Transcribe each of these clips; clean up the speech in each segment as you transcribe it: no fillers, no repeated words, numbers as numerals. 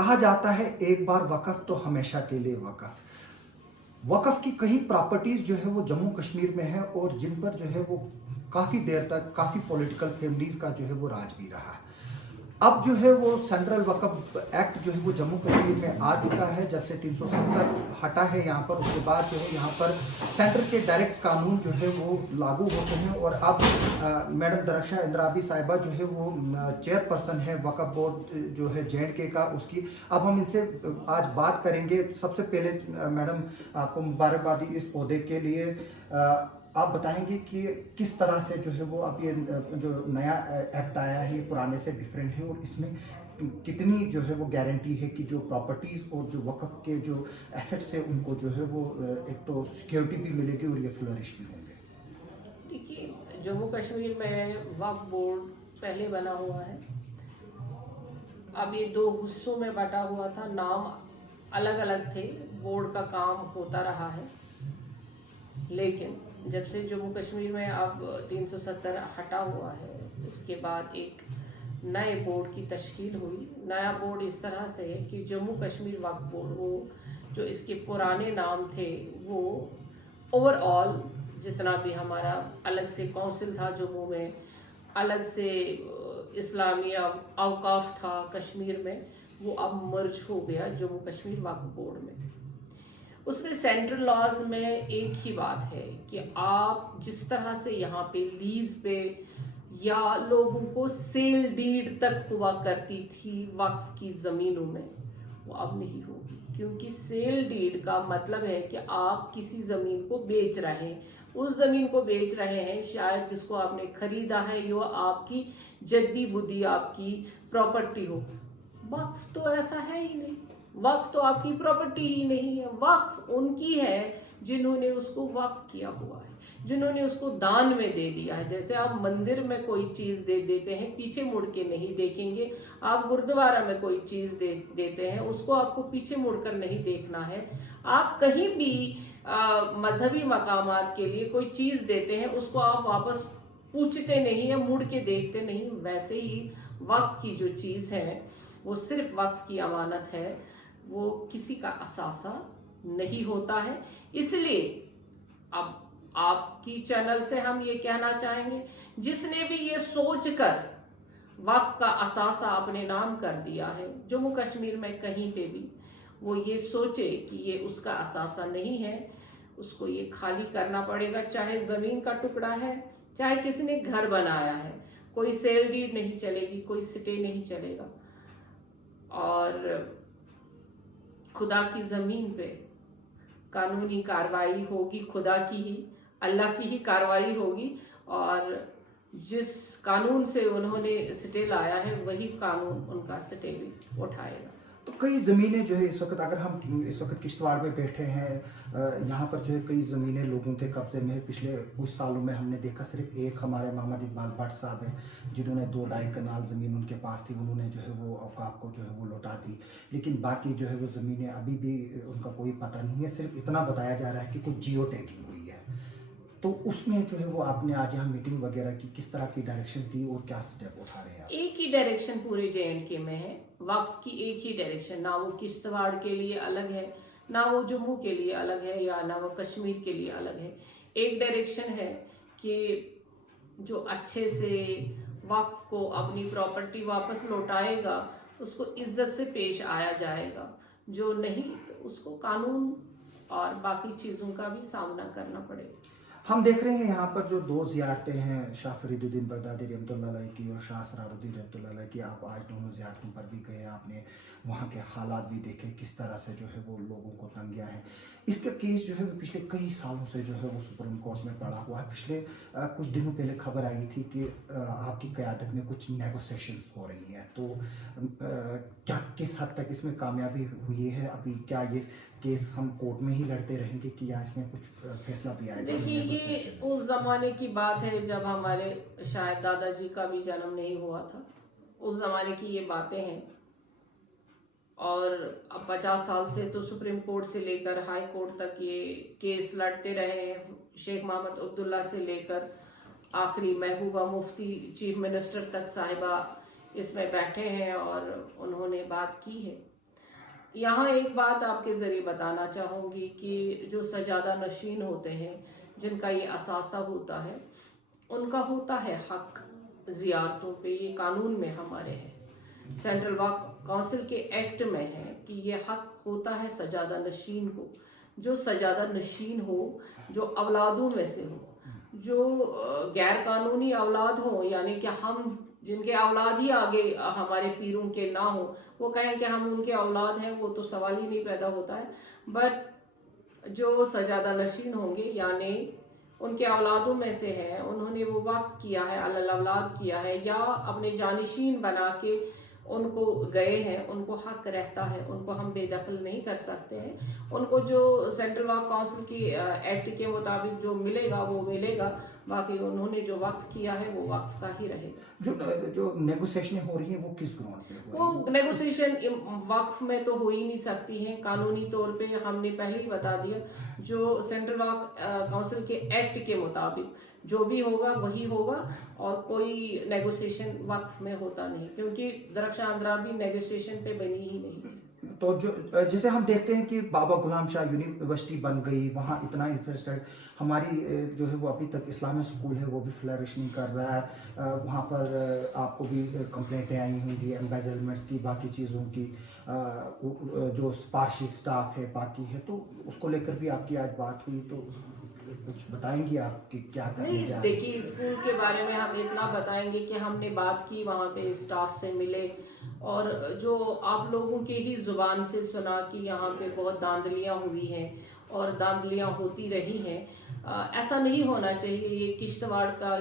कहा जाता है एक बार वक़्फ़ तो हमेशा के लिए वक़्फ़। वक़्फ़ की कई प्रॉपर्टीज़ जो है वो जम्मू कश्मीर में है और जिन पर जो है वो काफ़ी देर तक काफ़ी पॉलिटिकल फैमिलीज़ का जो है वो राज भी रहा है। अब जो है वो सेंट्रल वक़्फ़ एक्ट जो है वो जम्मू कश्मीर में आ चुका है। जब से 370 हटा है यहाँ पर, उसके बाद जो है यहाँ पर सेंटर के डायरेक्ट कानून जो है वो लागू होते हैं। और अब मैडम दरख्शां इंद्राबी साहिबा जो है वो चेयरपर्सन है वक़्फ़ बोर्ड जो है जे.एंड.के का, उसकी अब हम इनसे आज बात करेंगे। सबसे पहले मैडम आपको मुबारकबादी इस ओहदे के लिए। आप बताएंगे कि किस तरह से जो है वो अब ये जो नया एक्ट आया है ये पुराने से डिफरेंट है और इसमें कितनी जो है वो गारंटी है कि जो प्रॉपर्टीज़ और जो वक़्फ़ के जो एसेट्स है उनको जो है वो एक तो सिक्योरिटी भी मिलेगी और ये फ्लरिश भी होंगे। देखिए, जम्मू कश्मीर में वक्फ बोर्ड पहले बना हुआ है। अब ये दो हिस्सों में बटा हुआ था, नाम अलग अलग थे, बोर्ड का काम होता रहा है। लेकिन जब से जम्मू कश्मीर में अब 370 हटा हुआ है, उसके बाद एक नए बोर्ड की तश्कील हुई। नया बोर्ड इस तरह से है कि जम्मू कश्मीर वक्फ बोर्ड, वो जो इसके पुराने नाम थे वो ओवरऑल जितना भी हमारा अलग से काउंसिल था जम्मू में, अलग से इस्लामी अवकाफ था कश्मीर में, वो अब मर्ज हो गया जम्मू कश्मीर वक्फ बोर्ड में। उसमें सेंट्रल लॉज में एक ही बात है कि आप जिस तरह से यहाँ पे लीज पे या लोगों को सेल डीड तक हुआ करती थी वक्फ की जमीनों में, वो अब नहीं होगी। क्योंकि सेल डीड का मतलब है कि आप किसी जमीन को बेच रहे हैं, उस जमीन को बेच रहे हैं, शायद जिसको आपने खरीदा है ये आपकी जद्दी बुद्धी आपकी प्रॉपर्टी हो। वक्फ तो ऐसा है ही नहीं, वक्फ तो आपकी प्रॉपर्टी ही नहीं है। वक्फ उनकी है जिन्होंने उसको वक्फ किया हुआ है, जिन्होंने उसको दान में दे दिया है। जैसे आप मंदिर में कोई चीज दे देते हैं, पीछे मुड़ के नहीं देखेंगे। आप गुरुद्वारा में कोई चीज देते हैं, उसको आपको पीछे मुड़कर नहीं देखना है। आप कहीं भी मजहबी मकामात के लिए कोई चीज देते हैं, उसको आप वापस पूछते नहीं या मुड़ के देखते नहीं। वैसे ही वक्फ की जो चीज है वो सिर्फ वक्फ की अमानत है, वो किसी का असासा नहीं होता है। इसलिए अब आपकी चैनल से हम ये कहना चाहेंगे, जिसने भी ये सोचकर वक्फ का असासा अपने नाम कर दिया है जम्मू कश्मीर में कहीं पे भी, वो ये सोचे कि ये उसका असासा नहीं है, उसको ये खाली करना पड़ेगा। चाहे जमीन का टुकड़ा है, चाहे किसी ने घर बनाया है, कोई सेल डीड नहीं चलेगी, कोई स्टे नहीं चलेगा। और खुदा की जमीन पे कानूनी कार्रवाई होगी, खुदा की ही, अल्लाह की ही कार्रवाई होगी। और जिस कानून से उन्होंने स्टे लाया है वही कानून उनका स्टे भी उठाएगा। तो कई ज़मीनें जो है इस वक्त, अगर हम इस वक्त किश्तवाड़ में बैठे हैं, यहाँ पर जो है कई ज़मीनें लोगों के कब्ज़े में है। पिछले कुछ सालों में हमने देखा सिर्फ एक हमारे मोहम्मद इकबाल भट्ट साहब हैं जिन्होंने 2-2.5 कनाल ज़मीन उनके पास थी, उन्होंने जो है वो औकाफ को जो है वो लौटा दी। लेकिन बाकी जो है वो ज़मीनें अभी भी उनका कोई पता नहीं है। सिर्फ इतना बताया जा रहा है कि कुछ जियो टैगिंग हुई है। तो उसमें जो है वो आपने आज यहाँ मीटिंग वगैरह की, किस तरह की डायरेक्शन दी और क्या स्टेप उठा रहे हैं आप? एक ही डायरेक्शन पूरे जे.एंड.के में है, वक्फ की एक ही डायरेक्शन। ना वो किश्तवाड़ के लिए अलग है, ना वो जम्मू के लिए अलग है, या ना वो कश्मीर के लिए अलग है। एक डायरेक्शन है कि जो अच्छे से वक्फ को अपनी प्रॉपर्टी वापस लौटाएगा उसको इज्जत से पेश आया जाएगा, जो नहीं तो उसको कानून और बाकी चीज़ों का भी सामना करना पड़ेगा। हम देख रहे हैं यहाँ पर जो 2 ज़ियारतें हैं, शाह फरीदुद्दीन बगदादी रहमतुल्लाह अलैह की और शाह असरारुद्दीन रहमतुल्लाह अलैह की, आप आज दोनों ज़ियारतों पर भी गए, आपने वहाँ के हालात भी देखे, किस तरह से जो है वो लोगों को तंगियाँ हैं। इसका केस जो है वो पिछले कई सालों से जो है वो सुप्रीम कोर्ट में पड़ा हुआ है। पिछले कुछ दिनों पहले खबर आई थी कि आपकी क़यादत में कुछ नेगोशिएशंस हो रही हैं। तो क्या किस हद तक इसमें कामयाबी हुई है? अभी क्या ये केस हम कोर्ट में ही लड़ते रहेंगे कि या इसमें कुछ फैसला भी आएगा? देखिए, ये उस जमाने की बात है जब हमारे शायद दादाजी का भी जन्म नहीं हुआ था। उस जमाने की ये बातें हैं। और अब 50 साल से तो सुप्रीम कोर्ट से लेकर हाई कोर्ट तक ये केस लड़ते रहे हैं। शेख मोहम्मद अब्दुल्ला से लेकर आखिरी महबूबा मुफ्ती चीफ मिनिस्टर तक साहिबा इसमें बैठे हैं और उन्होंने बात की है। यहाँ एक बात आपके ज़रिए बताना चाहूँगी कि जो सजादा नशीन होते हैं, जिनका ये असासा होता है, उनका होता है हक ज़ियारतों पे। ये कानून में हमारे है, सेंट्रल वक्फ काउंसिल के एक्ट में है कि ये हक होता है सजादा नशीन को। जो सजादा नशीन हो, जो औलादों में से हो, जो गैर कानूनी औलाद हो, यानी कि हम जिनके औलाद ही आगे हमारे पीरों के ना हो, वो कहें कि हम उनके औलाद हैं, वो तो सवाल ही नहीं पैदा होता है। बट जो सजादा नशीन होंगे, यानी उनके औलादों में से है, उन्होंने वो वक्फ किया है, अलल औलाद किया है, या अपने जानशीन बना के उनको गए हैं, उनको हक रहता है, उनको हम बेदखल नहीं कर सकते हैं। उनको जो सेंट्रल वक्फ काउंसिल की एक्ट के मुताबिक जो मिलेगा वो मिलेगा, बाकी उन्होंने जो वक्फ किया है वो वक्फ का ही रहेगा। जो नेगोशिएशनें हो रही हैं वो किस ग्राउंड पे हो रही वो हैं? नेगोशिएशन वक्फ में तो हो ही नहीं सकती है, कानूनी तौर पे हमने पहले ही बता दिया। जो सेंट्रल वक्फ काउंसिल के एक्ट के मुताबिक जो भी होगा वही होगा, और कोई नेगोशिएशन वक्फ में होता नहीं, क्योंकि दरख्शां आंध्रा भी नेगोशिएशन पे बनी ही नहीं। तो जो जैसे हम देखते हैं कि बाबा गुलाम शाह यूनिवर्सिटी बन गई, वहाँ इतना इंफ्रास्ट्रक्चर, हमारी जो है वो अभी तक इस्लामिक स्कूल है वो भी फ्लरिश नहीं कर रहा है। वहाँ पर आपको भी कंप्लेंटें आई होंगी एम्बेजलमेंट्स की, बाकी चीज़ों की। जो पारसी स्टाफ है बाकी है, तो उसको लेकर भी आपकी आज बात हुई, तो कुछ बताएंगी आप कि क्या करने नहीं, जा रहे हैं? देखिए, स्कूल के बारे में हम इतना बताएंगे कि हमने बात की, वहाँ पे स्टाफ से मिले, और जो आप लोगों की ही जुबान से सुना कि यहाँ पे बहुत धांधलियाँ हुई हैं और धांधलियाँ होती रही हैं। ऐसा नहीं होना चाहिए। ये किश्तवाड़ का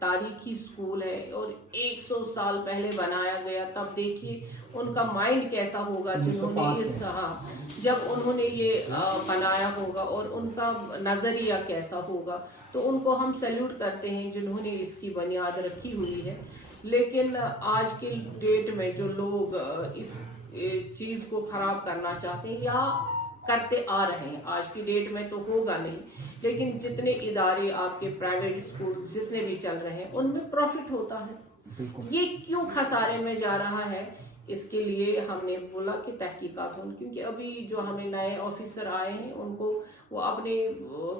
तारीखी स्कूल है और 100 साल पहले बनाया गया। तब देखिए उनका माइंड कैसा होगा जिन्होंने 1905 हाँ, जब उन्होंने ये बनाया होगा, और उनका नजरिया कैसा होगा। तो उनको हम सैल्यूट करते हैं जिन्होंने इसकी बुनियाद रखी हुई है। लेकिन आज के डेट में जो लोग इस चीज को खराब करना चाहते हैं या करते आ रहे हैं, आज की डेट में तो होगा नहीं, लेकिन जितने इदारे आपके प्राइवेट स्कूल जितने भी चल रहे हैं उनमें प्रॉफिट होता है। बिल्कुल। ये क्यों खसारे में जा रहा है, इसके लिए हमने बोला कि तहकीकात हों, क्योंकि अभी जो हमें नए ऑफिसर आए हैं उनको वो अपने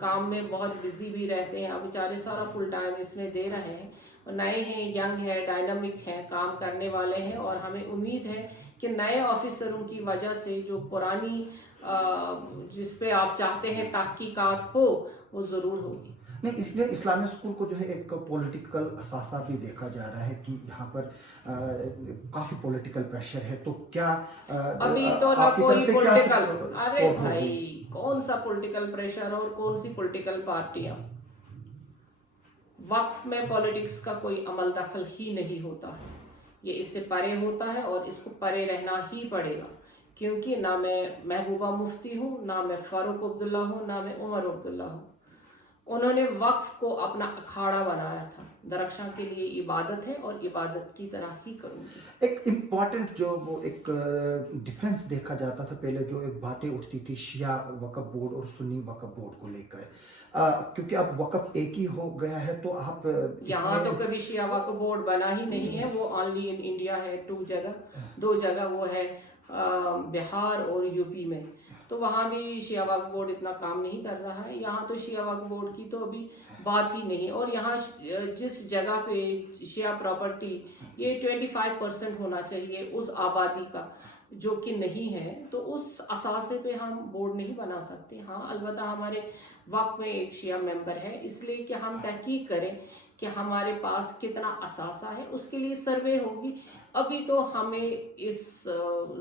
काम में बहुत बिजी भी रहते हैं। अब बेचारे सारा फुल टाइम इसमें दे रहे हैं। नए हैं, यंग है, डायनामिक हैं, काम करने वाले हैं, और हमें उम्मीद है कि नए ऑफिसरों की वजह से जो पुरानी जिस पे आप चाहते हैं तहकीकात हो, वो ज़रूर होगी। नहीं, इसलिए इस्लामिक स्कूल को जो है एक पॉलिटिकल असासा भी देखा जा रहा है कि यहाँ पर काफ़ी पॉलिटिकल प्रेशर है। तो क्या अभी तो ना आपकी कोई तरफ से क्या पॉलिटिकल, अरे सपोर्ट भाई होगी? कौन सा पॉलिटिकल प्रेशर और कौन सी पॉलिटिकल पार्टियां। वक्फ में पॉलिटिक्स का कोई अमल दखल ही नहीं होता है। ये इससे परे होता है और इसको परे रहना ही पड़ेगा, क्योंकि ना मैं महबूबा मुफ्ती हूँ, ना मैं फारूक अब्दुल्ला हूँ, ना मैं उमर अब्दुल्ला हूँ। उन्होंने वक्फ को अपना अखाड़ा बनाया था। दरख्शां के लिए इबादत है और इबादत की तरह ही करूँगी। एक इम्पॉर्टेंट जो वो एक डिफरेंस देखा जाता था पहले, जो एक बातें उठती थी शिया वक्फ बोर्ड और सुन्नी वक्फ बोर्ड को लेकर, क्योंकि अब वक्फ एक ही हो गया है, तो आप यहाँ तो कभी शिया वक्फ बोर्ड बना ही नहीं है। वो ओनली इन इंडिया है, दो जगह वो है, बिहार और यूपी में। तो वहाँ भी शिया वक्फ बोर्ड इतना काम नहीं कर रहा है। यहाँ तो शिया वक्फ बोर्ड की तो अभी बात ही नहीं। और यहाँ जिस जगह पे शिया प्रॉपर्टी, ये 25% होना चाहिए उस आबादी का, जो कि नहीं है, तो उस असासे पे हम बोर्ड नहीं बना सकते। हाँ, अलबत्ता हमारे वक्फ में एक शिया मेंबर है, इसलिए कि हम तहकीक करें कि हमारे पास कितना असासा है, उसके लिए सर्वे होगी। अभी तो हमें इस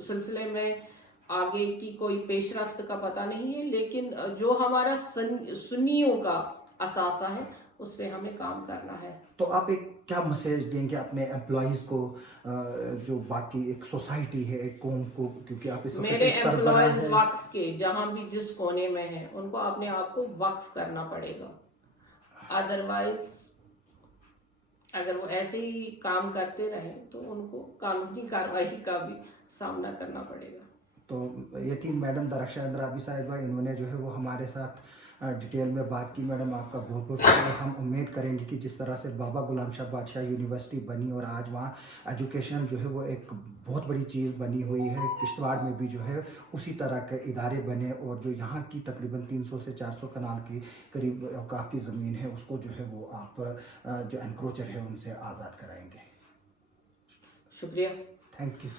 सिलसिले में आगे की कोई पेशरफ्त का पता नहीं है, लेकिन जो हमारा सुन्नियों का असासा है उस पे हमें काम करना है। तो आप एक क्या मैसेज देंगे अपने एम्प्लॉयज को, जो बाकी एक सोसाइटी है, एक कौम को, क्योंकि आप इस वक्त मेरे एक सरबराह एम्प्लॉयज हैं। वक्फ के जहां भी जिस कोने में हैं, उनको अपने आप को वक्फ करना पड़ेगा। अदरवाइज अगर वो ऐसे ही काम करते रहें तो उनको कानूनी कार्रवाई का भी सामना करना पड़ेगा। तो ये थी मैडम दरख्शां अंद्राबी साहिबा, इन्होंने जो है वो हमारे साथ डिटेल में बात की। मैडम आपका बहुत बहुत शुक्रिया। हम उम्मीद करेंगे कि जिस तरह से बाबा गुलाम शाह बादशाह यूनिवर्सिटी बनी और आज वहाँ एजुकेशन जो है वो एक बहुत बड़ी चीज़ बनी हुई है, किश्तवाड़ में भी जो है उसी तरह के इदारे बने और जो यहाँ की तकरीबन 300 से 400 कनाल की करीब औकाफ की ज़मीन है उसको जो है वो आप जो एनक्रोचर है उनसे आज़ाद कराएंगे। शुक्रिया। Thank you.